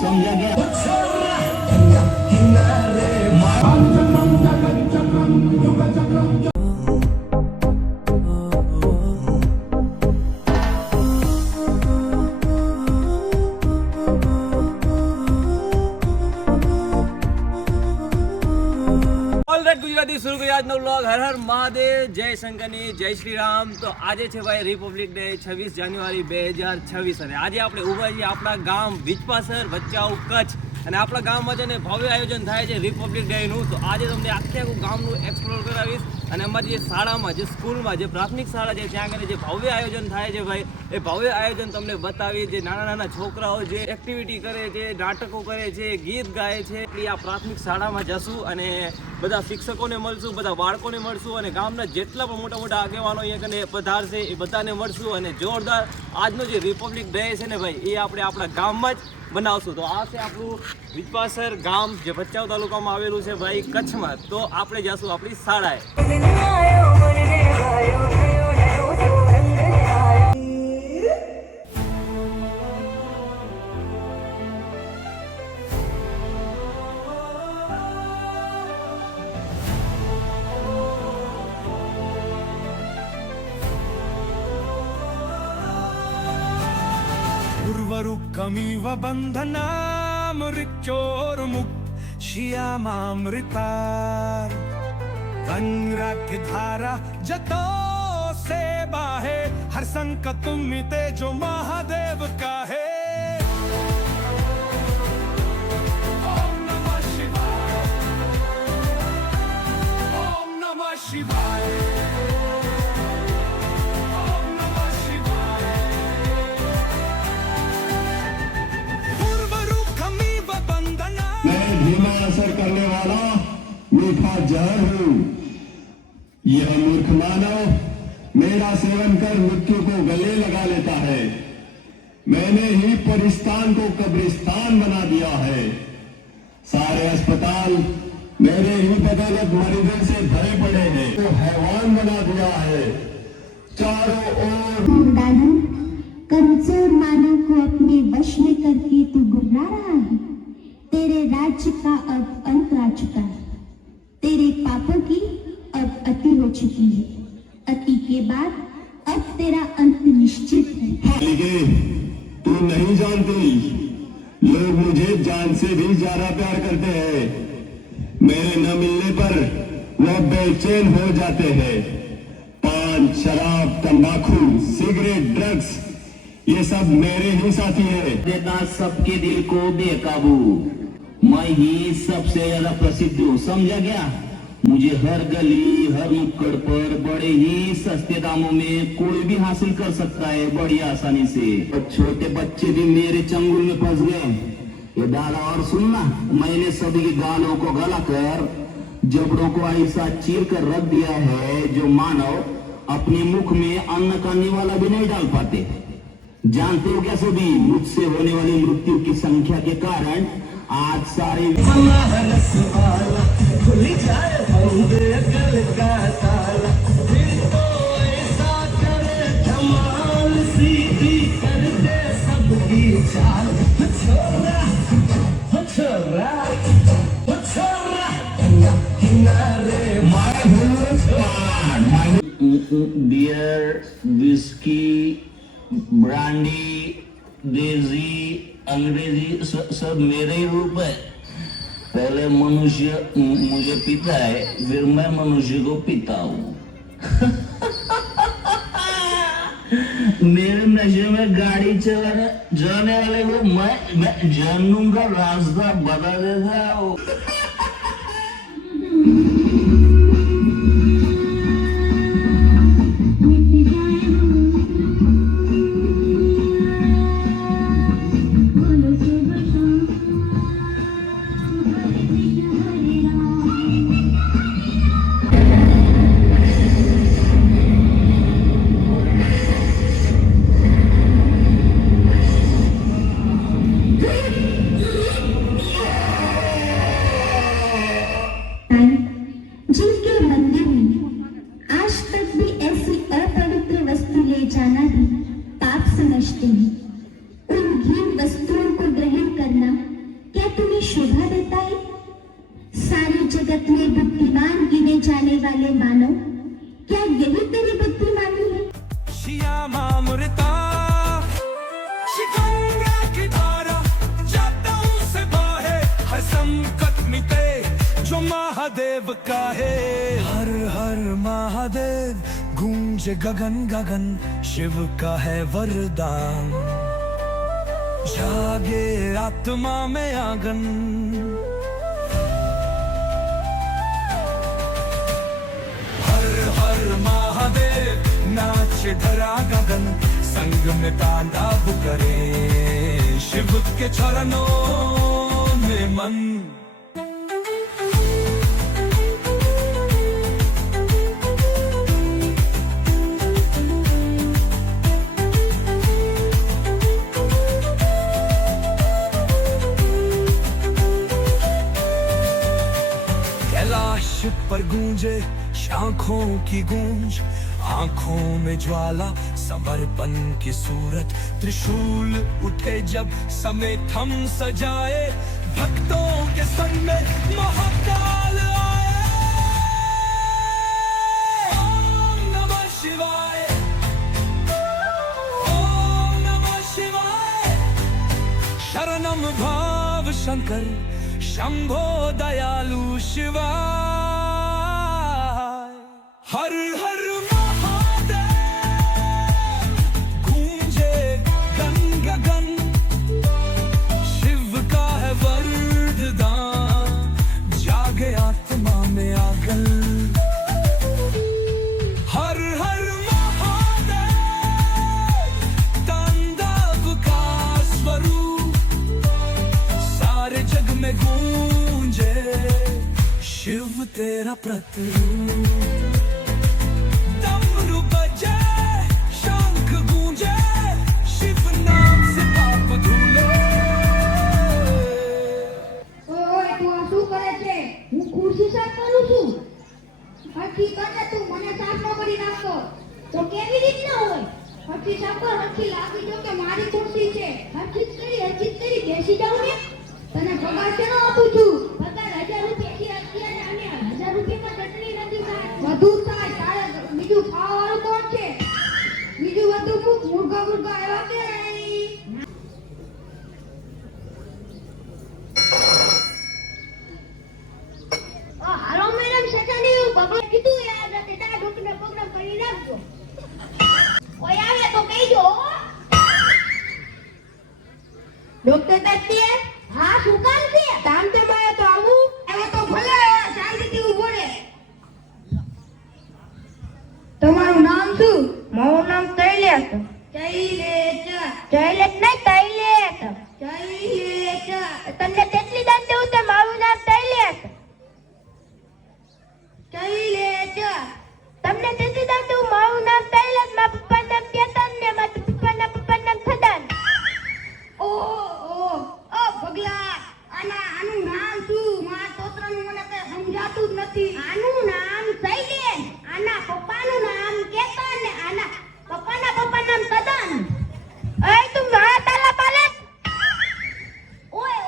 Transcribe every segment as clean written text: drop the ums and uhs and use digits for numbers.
समझा गया। ગુજરાતી શરૂ કર્યા આજનો વ્લોગ। હર હર મહાદેવ, જય શંકરની, જય શ્રી રામ। તો આજે છે ભાઈ રિપબ્લિક ડે 26 જાન્યુઆરી 2026 અને આજે આપણે ઊભા છીએ આપણા ગામ વિજપાસર, ભચાઉ, કચ્છ। અને આપણા ગામમાં છે ને ભવ્ય આયોજન થાય છે રિપબ્લિક ડેનું। તો આજે તમને આખું ગામનું એક્સપ્લોર કરાવીશ અને અમારી જે શાળામાં, જે સ્કૂલમાં, જે પ્રાથમિક શાળા છે ત્યાં આગળ જે ભવ્ય આયોજન થાય છે ભાઈ, એ ભવ્ય આયોજન તમને બતાવી। જે નાના નાના છોકરાઓ જે એક્ટિવિટી કરે છે, નાટકો કરે છે, ગીત ગાય છે, એ આ પ્રાથમિક શાળામાં જશું અને બધા શિક્ષકોને મળશું, બધા બાળકોને મળશું અને ગામના જેટલા પણ મોટા મોટા આગેવાનો અહીંયા કને પધારશે એ બધાને મળશું અને જોરદાર આજનો જે રિપબ્લિક ડે છે ને ભાઈ, એ આપણે આપણા ગામમાં જ બનાવશું। તો આ છે આપણું વિજપાસર ગામ, જે ભચાઉ તાલુકામાં આવેલું છે ભાઈ, કચ્છમાં। તો આપણે જશું આપણી શાળાએ। उर्वरुकमिव बन्धनामृत्योर्मुक् श्यामामृतार गंगाख्य धारा जतो से बाहे हर संकट मिटे जो महादेव का है। ओम नमः शिवाय, ओम नमः शिवाय, ओम नमः शिवाय। मैं धीमा असर करने वाला मीठा जहर हूँ। यह मूर्ख मानव मेरा सेवन कर मृत्यु को गले लगा लेता है। मैंने ही परिस्तान को कब्रिस्तान बना दिया है। सारे अस्पताल मेरे ही बदौलत मरीजों से भरे पड़े हैं। तो हैवान बना दिया है चारों ओर। कमजोर मानव को अपने वश में करके तू गुर्रा रहा है। तेरे राज्य का अब अंत आ चुका है। तेरे पापों की अब अति हो चुकी है। अति के बाद अब तेरा अंत निश्चित है। तू नहीं जानती, लोग मुझे जान से भी ज्यादा प्यार करते हैं। मेरे न मिलने पर वो बेचैन हो जाते हैं। पान, शराब, तंबाकू, सिगरेट, ड्रग्स, ये सब मेरे ही साथी है। देता सबके दिल को बेकाबू, मैं ही सबसे ज्यादा प्रसिद्ध हूँ। समझा गया। मुझे हर गली, हर नुक्कड़ पर बड़े ही सस्ते दामों में कोई भी हासिल कर सकता है, बड़ी आसानी से। और छोटे बच्चे भी मेरे चंगुल में फंस गए। ये डाला और सुनना, मैंने सभी की गालों को गला कर, जबड़ों को ऐसा चीर कर रख दिया है जो मानव अपने मुख में अन्न खाने वाला भी नहीं डाल पाते। जानते हो क्या सभी, मुझसे होने वाली मृत्यु की संख्या के कारण आज सारे बियर, विस्की, ब्रांडी, देसी, अंग्रेजी सब मेरे ही रूप है। पहले मनुष्य मुझे पीता है, फिर मैं मनुष्य को पीता हूँ। मेरे नशे में गाड़ी जाने वाले को मैं जानूं का रास्ता बता देता हूँ। समझते हैं। उन घृण वस्तुओं को ग्रहण करना क्या तुम्हें शोभा देता है? सारे जगत में बुद्धिमान गिने जाने वाले मानव, क्या यही तेरी बुद्धिमानी है? श्यामामृता शिकंगा की धारा जाताओं से बहे, हर संकट मिटे जो महादेव का है। हर हर महादेव गूंजे गगन गगन, शिव का है वरदान। जागे आत्मा में आंगन, हर हर महादेव नाचे धरा गगन, संग में तांडव करे शिव के चरणों में मन। कैलाश पर गूंजे शाखों की गूंज, आंखों में ज्वाला समर्पण की सूरत। त्रिशूल उठे जब समय थम सजाए, भक्तों के संग में महाकाल आए। ओम नमः शिवाय, ओम नमः शिवाय। शरणम भाव शंकर, शंभो दयालु शिवाय। हर हर महादेव गूंजे गन गगन, शिव का है वरदान। जागे आत्मा में आगन, हर हर महादेव तांडव का स्वरूप। सारे जग में गूंजे शिव तेरा प्रतिरूप। डमरू बजे शंख गूंजे, शिव नाम से पाप धुले। ઓય તું આ શું કરે છે? હું ખુરશી સાફ કરું છું. હરખી કરે તું, મને સાફ ન કરી નાખતો તો કેવી રીતના હોય? હરખી સાફ કર, હરખી લાગી જો કે મારી ખુરશી છે. હરખી જ કરી બેસી જાવ ને. તને પગાર શેનો આપું છું? પગાર 1000 રૂપિયાથી અત્યારે અને 1000 રૂપિયામાં ચટણી નથી ખાય. વધુ થાય તારે બીજું ખાવાનું કોણ છે? બીજું વધુ મૂક, મુર્ગા મુર્ગા એવા કે નહીં. હાલો મેડમ સેકન્ડ બબલ કીધું યાદ હતી તારા ડોક્ટરનો પ્રોગ્રામ કરી નાખજો. કોઈ આવે તો કહીજો. ડોક્ટર દત્તી હા શું કામ છે? કામ તો મારે તો આવું હવે તો ભલે શાંતિથી ઊભો રહે. તમારું નામ શું? મારું નામ કૈલેશ. કૈલેશ નહીં કૈલેશ. તમને કેટલી દાન દેવું છે? મારું નામ કૈલેશ. તમને તેથી દાન દેવું? મારું નામ કૈલેશ. મારા પપ્પાનું નામ કેતન ને મારા પપ્પાનું નામ સદન. ઓ પગલા આનું નામ શું? મારા તોતરાનું મને કઈ સમજાતું જ નથી. આનું નામ શૈલેશ, આના પપ્પાનું નામ કેતન ને આના પપ્પાનું નામ સદન. એ તું મારા તાલા પાલે. ઓય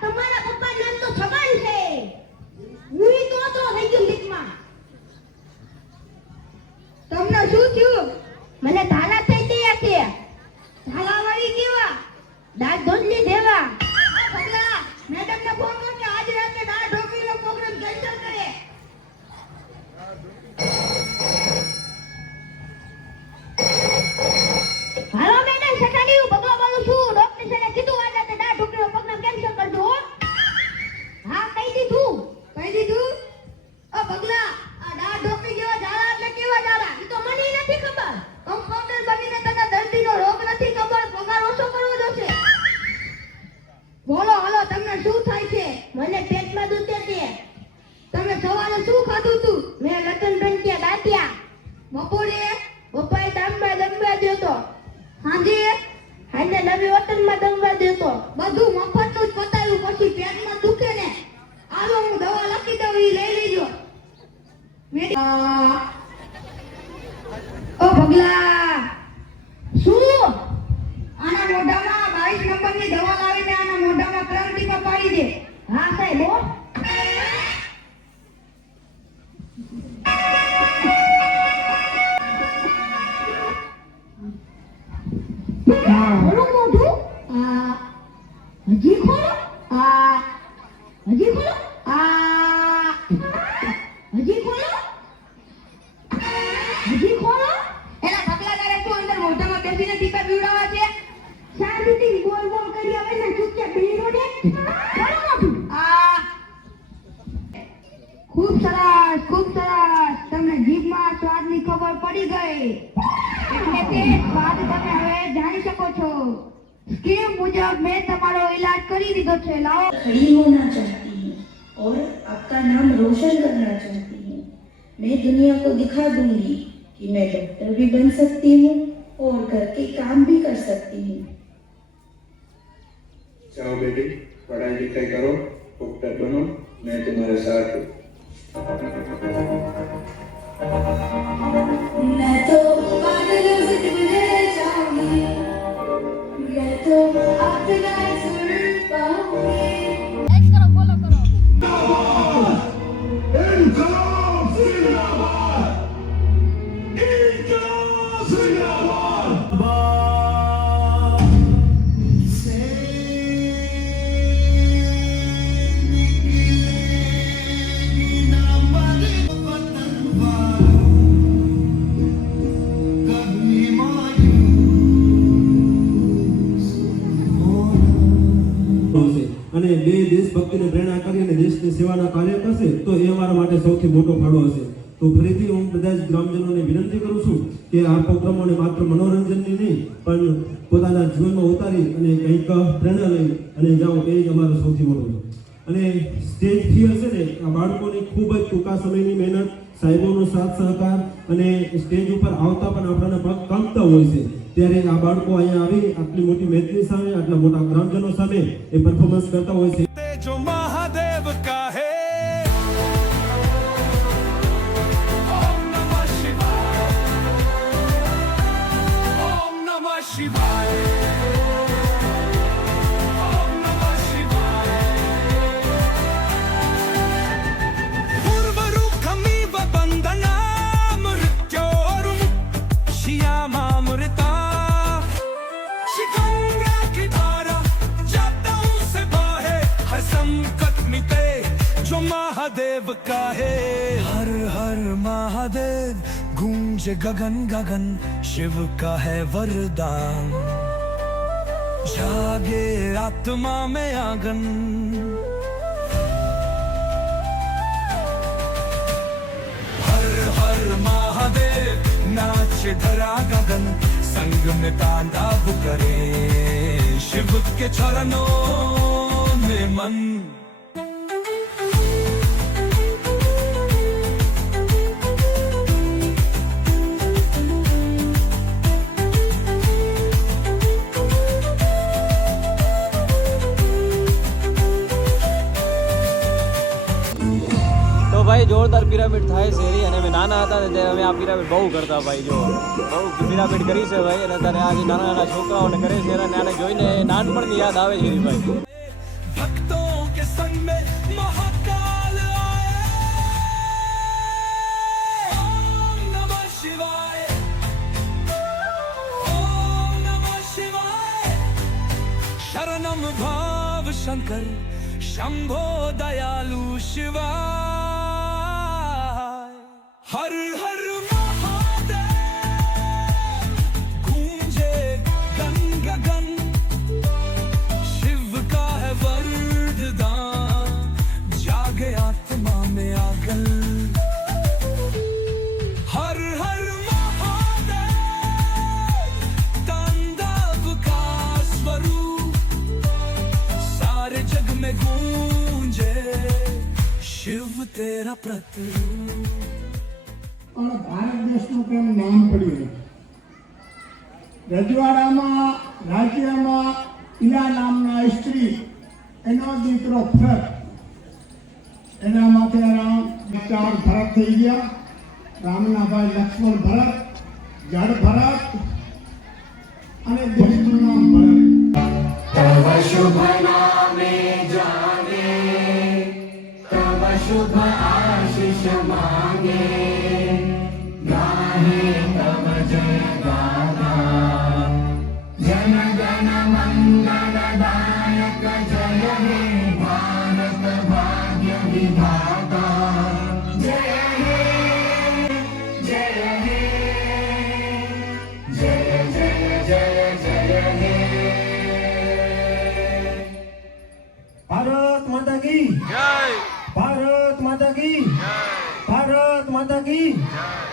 તમારા પપ્પાનું નામ તો છગન છે. હું તો થઈ ગયું લીકમાં. તમને શું થયું? મને ધાલા થઈ ગયા છે. ધાલા વાળી કેવા? દાંત ધોતલી દેવા. પગલા મેડમ ને ફોન કર કે આજ રાતે દાંત ઢોકળીનો પ્રોગ્રામ કેન્સલ કરે. હાલો મેડમ સકાળી હું બગલા બોલું છું. ડોક્ટર સાહેબે કીધું આજ રાતે દાંત ઢોકળીનો પ્રોગ્રામ કેન્સલ કરજો હો. હા કહી દીધું. ઓ પગલા આ દાંત ઢોકળી જેવા ઝાડા એટલે કેવા ઝાડા? ઈ તો મને નથી ખબર. કમ્પાઉન્ડર બનીને તને દર્દીનો રોગ નથી ખબર. પગાર ઓછો કરવો જોશે. બોલો હાલો તમને શું થાય છે? મને પેટમાં દુખે છે. તમે સવારે શું ખાધું તું? મેં લતનબેન કે દાંતિયા. બપોરે દામમાં દમવા દેતો. હાંજે નવી હોટલમાં દમવા દેતો. બધું મફતનું જ પતાવ્યું પછી પેટમાં દુખે ને. હાલો હું દવા લખી દઉં ઈ લઈ લેજો. ઓ ભગલા શું જલ્દી દવા લાવીને આના મોઢામાં 3 ટીપા પાડી દે. હા સાહેબ હો. ખોલો મોઢું. હજી ખોલો. હજી ખોલો. હજી ખોલો. હજી ખોલો. એલા ઢગલા કરે શું અંદર મોઢામાં બેસીને ટીપા પીવડાવવા છે? શાંતિથી બોલ બોલ કરી આવે ને ચૂપચાપ બેહીરો ને. ખોલો મોઢું. ખૂબ સરસ ખૂબ સરસ. તમને જીભમાં સ્વાદની ખબર પડી ગઈ એટલે કે સ્વાદ તમે હવે જાણી શકો છો. સ્કીમ મુજબ મેં તમારો ઈલાજ કરી દીધો છે. લાવો. खड़ी होना चाहती हूँ और आपका नाम रोशन करना चाहती हूँ। मैं दुनिया को दिखा दूंगी कि मैं डॉक्टर भी बन सकती हूँ और घर के काम भी कर सकती हूँ। जाओ बेटी, पढ़ाई लिखाई करो, डॉक्टर बनो, मैं तुम्हारे साथ हूँ। मैं तो बादलों से गुजर जाऊंगी, मैं तो अपना सुर पाऊंगी। इनकलाब जिंदाबाद! इनकलाब जिंदाबाद! से निकलेगी ना मरे वतन वालों, कभी मायूस होना। હશે અને બે દેશભક્તિને પ્રેરણા કરી અને દેશની સેવાના કાર્ય કરશે તો એ અમારા માટે સૌથી મોટો ફાળો હશે. તો ફરીથી હું બધા જ ગ્રામજનોને વિનંતી કરું છું કે આ પ્રોગ્રામોને માત્ર મનોરંજનની નહીં પણ પોતાના જીવનમાં ઉતારી અને કંઈક પ્રેરણા લઈ અને જાઓ, એ જ અમારો સૌથી મોટો છે. અને સ્ટેજ ફિયર છે ને, આ બાળકોની ખૂબ જ ટૂંકા સમયની મહેનત, સાહેબોનો સાથ સહકાર અને સ્ટેજ ઉપર આવતા પણ આપણને પગ કાપતા હોય છે, ત્યારે આ બાળકો અહીંયા આવી આટલી મોટી મહેનતની સામે, આટલા મોટા ગ્રામજનો સામે એ પરફોર્મન્સ કરતા હોય છે. जो महादेव का है ओम नमः शिवाय ओम नमः शिवाय ओम नमः शिवाय पूर्वरुखमिव बन्धना मृत्योर्मुक्षियामामृता शिखंगा की धारा जाता हूँ से बाहे हर संकट मिटे जो महादेव का है हर हर महादेव गूंजे गगन गगन शिव का है वरदान जागे आत्मा में आंगन हर हर महादेव नाचे धरा गगन संग में तांडव करे शिव के चरणों में मन તો ભાઈ જોરદાર પિરામિડ થાય છે એની. અને અમે નાના હતા ને ત્યારે અમે આ પિરામિડ બહુ કરતા ભાઈ. જો બહુ પિરામિડ કરી છે ભાઈ. અને અત્યારે આ જે નાના નાના છોકરાઓને કરે છે અને આને જોઈને નાનપણની યાદ આવે છે ભાઈ. भक्तों के संग में महाकाल आए ओम नमः शिवाय ओम नमः शिवाय शरणम भाव शंकर शंभो दयालु शिवाय हर हर महादेव गूंजे गन गगन शिव का है वरदान जागे आत्मा में आगन हर हर महादेव तांडव का स्वरूप सारे जग में गूंजे शिव तेरा प्रतिरूप પણ ભારત દેશનું કેમ નામ પડ્યું? રજવાડામાં રાજ્યમાં ઈલા નામના સ્ત્રી, એનો દીકરો ભરત, એના માથે રામ 4 ભરત થઈ ગયા. રામના ભાઈ લક્ષ્મણ ભરત, જડ ભરત અને દેશનું નામ ભરત. शुभ नामे जागे, तब शुभ आशीष मांगे, गाहे तब जय गाथा, जन गण मंगल दायक जय हे भारत भाग्य विधाता, जय हे जय हे जय जय जय जय हे। भारत माता की જય भारत माता की જય भारत माता की જય